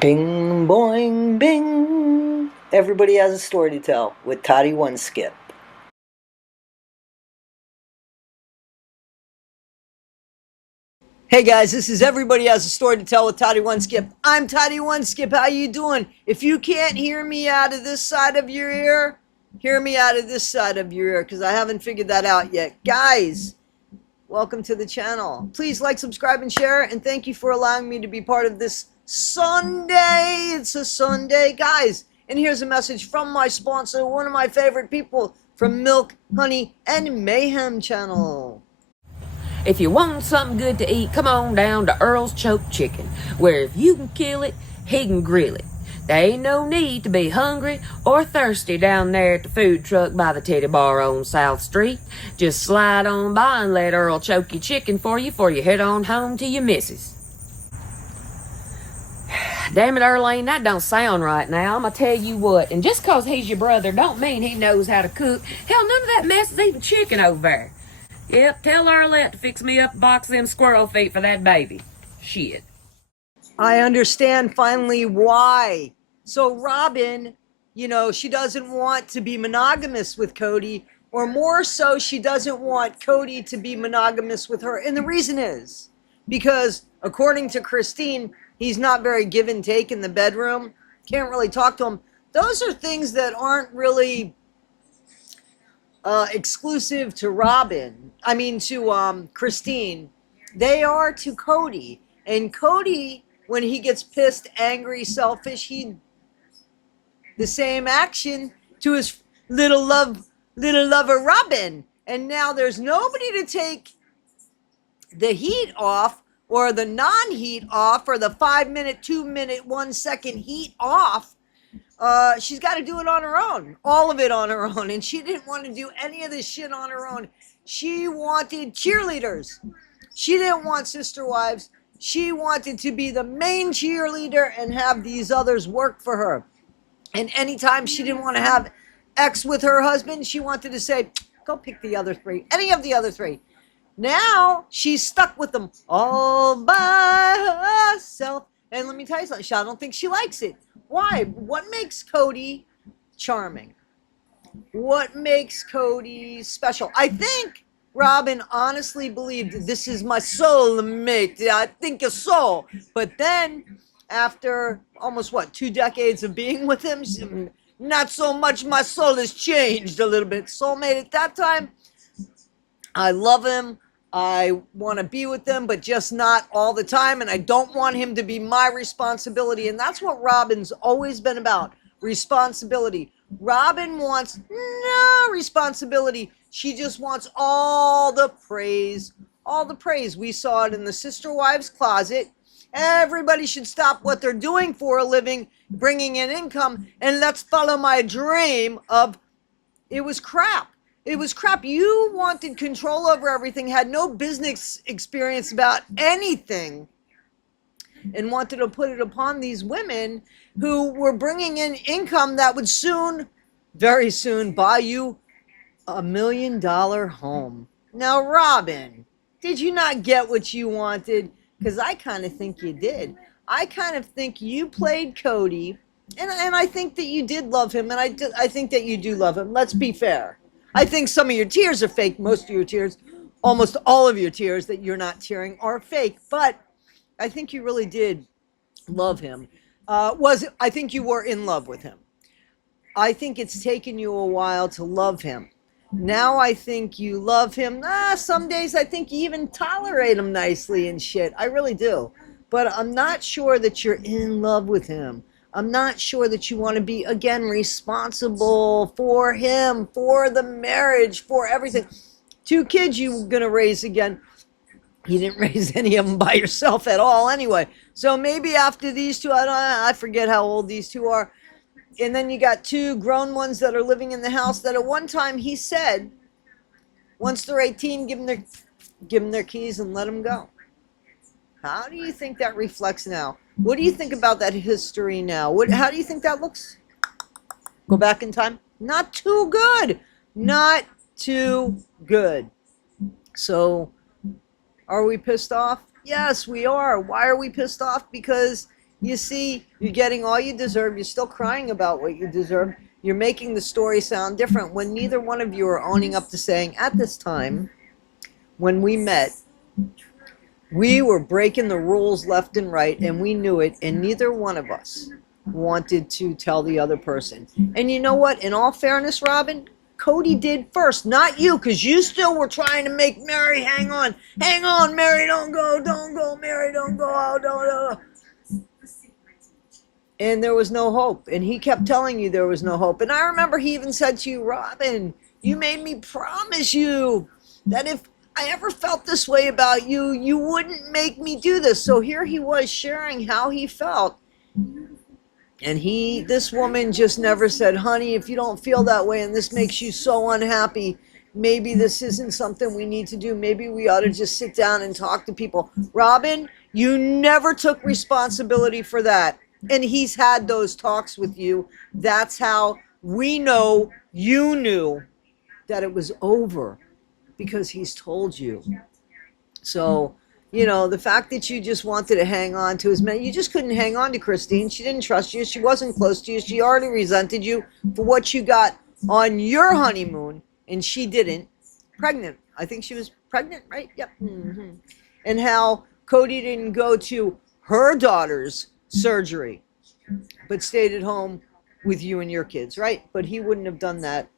Bing boing bing. Everybody has a story to tell with Toddy One Skip. Hey guys, this is Everybody Has a Story to Tell with Toddy One Skip. I'm Toddy One Skip. How you doing? If you can't hear me out of this side of your ear, hear me out of this side of your ear because I haven't figured that out yet. Guys, welcome to the channel. Please like, subscribe, and share. And thank you for allowing me to be part of this Sunday. It's a Sunday, guys. And here's a message from my sponsor, one of my favorite people from Milk, Honey, and Mayhem channel. If you want something good to eat, come on down to Earl's Choke Chicken, where if you can kill it, he can grill it. There ain't no need to be hungry or thirsty down there at the food truck by the titty bar on South Street. Just slide on by and let Earl choke your chicken for you before you head on home to your missus. Damn it, Earlene, that don't sound right now. I'ma tell you what, and just 'cause he's your brother don't mean he knows how to cook. Hell, none of that mess is even chicken over there. Yep, tell Arlette to fix me up a box of them squirrel feet for that baby. Shit. I understand finally why. So Robyn, she doesn't want to be monogamous with Cody, or more so, she doesn't want Cody to be monogamous with her. And the reason is because, according to Christine, he's not very give and take in the bedroom, can't really talk to him. Those are things that aren't really exclusive to to Christine. They are to Cody. And Cody, when he gets pissed, angry, selfish, he the same action to his little lover Robyn. And now there's nobody to take the heat off, or the non-heat off, or the 5-minute, 2-minute, 1-second heat off. She's got to do it on her own, all of it on her own. And she didn't want to do any of this shit on her own. She wanted cheerleaders. She didn't want sister wives. She wanted to be the main cheerleader and have these others work for her. And anytime she didn't want to have X with her husband, she wanted to say, go pick the other three, any of the other three. Now she's stuck with them all by herself. And let me tell you something, I don't think she likes it. Why? What makes Cody charming? What makes Cody special? I think Robyn honestly believed this is my soul mate. I think a soul. But then, after almost 2 decades of being with him, not so much. My soul has changed a little bit. Soulmate at that time. I love him. I want to be with him, but just not all the time. And I don't want him to be my responsibility. And that's what Robyn's always been about. Responsibility. Robyn wants no responsibility. She just wants all the praise. All the praise. We saw it in the Sister Wives Closet. Everybody should stop what they're doing for a living, bringing in income, and let's follow my dream of, it was crap. It was crap. You wanted control over everything, had no business experience about anything, and wanted to put it upon these women who were bringing in income that would soon, very soon, buy you $1 million home. Now, Robyn, did you not get what you wanted? Because I kind of think you did. I kind of think you played Cody, and I think that you did love him, and I think that you do love him. Let's be fair. I think some of your tears are fake. Most of your tears, almost all of your tears that you're not tearing are fake. But I think you really did love him. I think you were in love with him. I think it's taken you a while to love him. Now I think you love him. Some days I think you even tolerate him nicely and shit. I really do. But I'm not sure that you're in love with him. I'm not sure that you want to be, again, responsible for him, for the marriage, for everything. 2 kids you're going to raise again. You didn't raise any of them by yourself at all anyway. So maybe after these 2, I forget how old these 2 are. And then you got 2 grown ones that are living in the house that at one time he said, once they're 18, give them their keys and let them go. How do you think that reflects now? What do you think about that history now? How do you think that looks? Go back in time? Not too good. Not too good. So, are we pissed off? Yes, we are. Why are we pissed off? Because You see, you're getting all you deserve. You're still crying about what you deserve. You're making the story sound different when neither one of you are owning up to saying, at this time, when we met, we were breaking the rules left and right, and we knew it, and neither one of us wanted to tell the other person. And you know what? In all fairness, Robyn, Cody did first, not you, because you still were trying to make Mary hang on. Hang on, Mary, don't go, Mary, don't go, oh, don't. And there was no hope. And he kept telling you there was no hope. And I remember he even said to you, Robyn, you made me promise you that if I ever felt this way about you, you wouldn't make me do this. So here he was sharing how he felt. And this woman just never said, honey, if you don't feel that way and this makes you so unhappy, maybe this isn't something we need to do. Maybe we ought to just sit down and talk to people. Robyn, you never took responsibility for that. And he's had those talks with you. That's how we know you knew that it was over, because he's told you. So, you know, the fact that you just wanted to hang on to his man, you just couldn't hang on to Christine. She didn't trust you. She wasn't close to you. She already resented you for what you got on your honeymoon, and she didn't. Pregnant. I think she was pregnant, right? Yep. Mm-hmm. And how Cody didn't go to her daughter's surgery, but stayed at home with you and your kids, right? But he wouldn't have done that.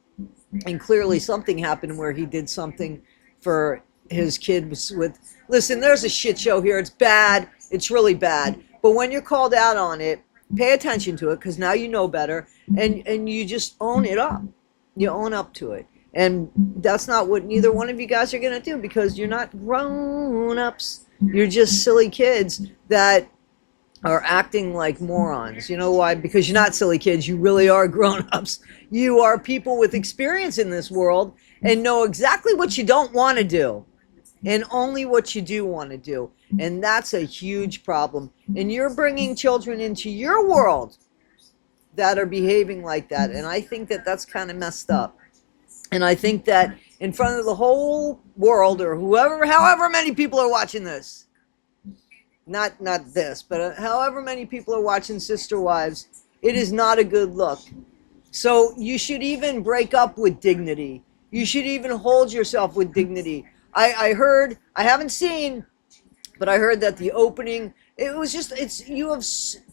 And clearly something happened where he did something for his kids with, listen, there's a shit show here. It's bad. It's really bad. But when you're called out on it, pay attention to it, because now you know better, and you just own it up. You own up to it. And that's not what neither one of you guys are going to do, because you're not grown-ups. You're just silly kids that are acting like morons. You know why? Because you're not silly kids. You really are grown-ups. You are people with experience in this world and know exactly what you don't want to do and only what you do want to do. And that's a huge problem. And you're bringing children into your world that are behaving like that. And I think that that's kind of messed up. And I think that in front of the whole world, or however many people are watching this, not this, but however many people are watching Sister Wives, it is not a good look. So you should even break up with dignity. You should even hold yourself with dignity. I heard, I haven't seen, but I heard that the opening, you have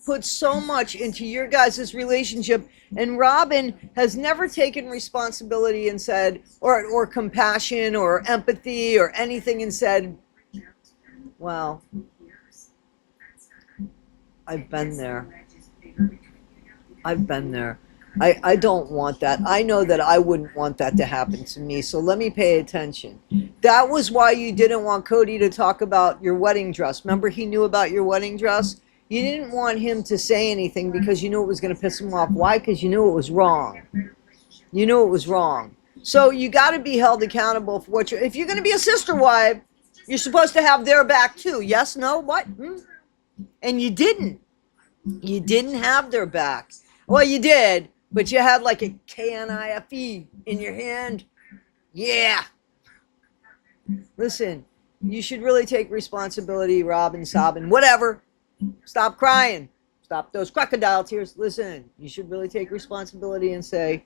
put so much into your guys' relationship, and Robyn has never taken responsibility and said, or compassion or empathy or anything, and said, well, I've been there. I've been there. I don't want that. I know that I wouldn't want that to happen to me, so let me pay attention. That was why you didn't want Cody to talk about your wedding dress. Remember, he knew about your wedding dress? You didn't want him to say anything because you knew it was going to piss him off. Why? Because you knew it was wrong. You knew it was wrong. So you got to be held accountable for what if you're going to be a sister wife, you're supposed to have their back too. Yes, no, what? And you didn't. You didn't have their back. Well, you did, but you had like a KNIFE in your hand. Yeah. Listen, you should really take responsibility, Robyn, Sobbyn, whatever. Stop crying. Stop those crocodile tears. Listen, you should really take responsibility and say,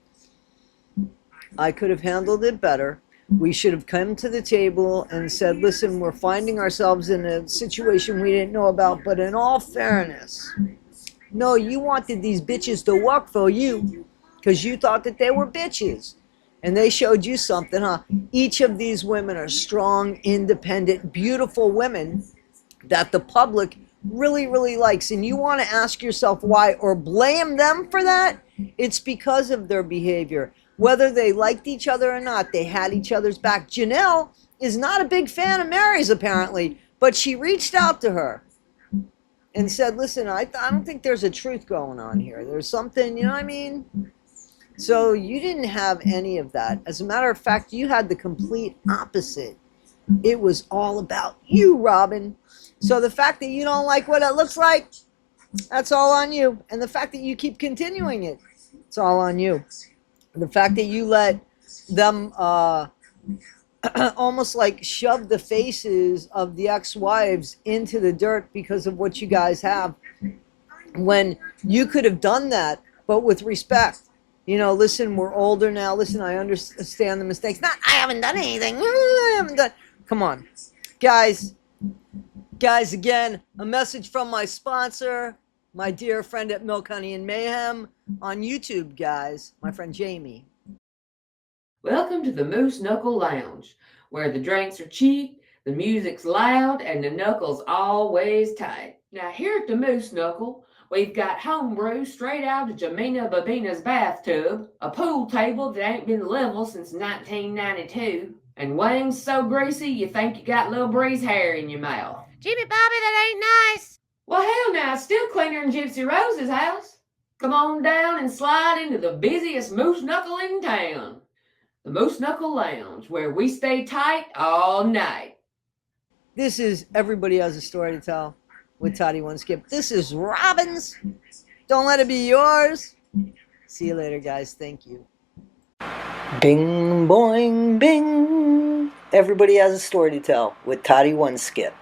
I could have handled it better. We should have come to the table and said, listen, we're finding ourselves in a situation we didn't know about, but in all fairness, no, you wanted these bitches to work for you because you thought that they were bitches. And they showed you something, huh? Each of these women are strong, independent, beautiful women that the public really, really likes. And you want to ask yourself why or blame them for that? It's because of their behavior. Whether they liked each other or not, they had each other's back. Janelle is not a big fan of Mary's, apparently, but she reached out to her and said, listen, I don't think there's a truth going on here. There's something, you know what I mean? So you didn't have any of that. As a matter of fact, you had the complete opposite. It was all about you, Robyn. So the fact that you don't like what it looks like, that's all on you. And the fact that you keep continuing it, it's all on you. The fact that you let them almost like shove the faces of the ex-wives into the dirt because of what you guys have, when you could have done that, but with respect. Listen, we're older now. Listen, I understand the mistakes. Not, I haven't done anything. I haven't done. Come on, guys. Again, a message from my sponsor, my dear friend at Milk, Honey, and Mayhem on YouTube, guys. My friend Jamie. Welcome to the Moose Knuckle Lounge, where the drinks are cheap, the music's loud, and the knuckles always tight. Now here at the Moose Knuckle, we've got homebrew straight out of Jamina Babina's bathtub, a pool table that ain't been level since 1992, and wings so greasy you think you got Lil Bree's hair in your mouth. Jimmy Bobby, that ain't nice. Well, hell now, it's still cleaner than Gypsy Rose's house. Come on down and slide into the busiest moose knuckle in town. The Moose Knuckle Lounge, where we stay tight all night. This is Everybody Has a Story to Tell with Toddy One Skip. This is Robyn's. Don't let it be yours. See you later, guys. Thank you. Bing, boing, bing. Everybody Has a Story to Tell with Toddy One Skip.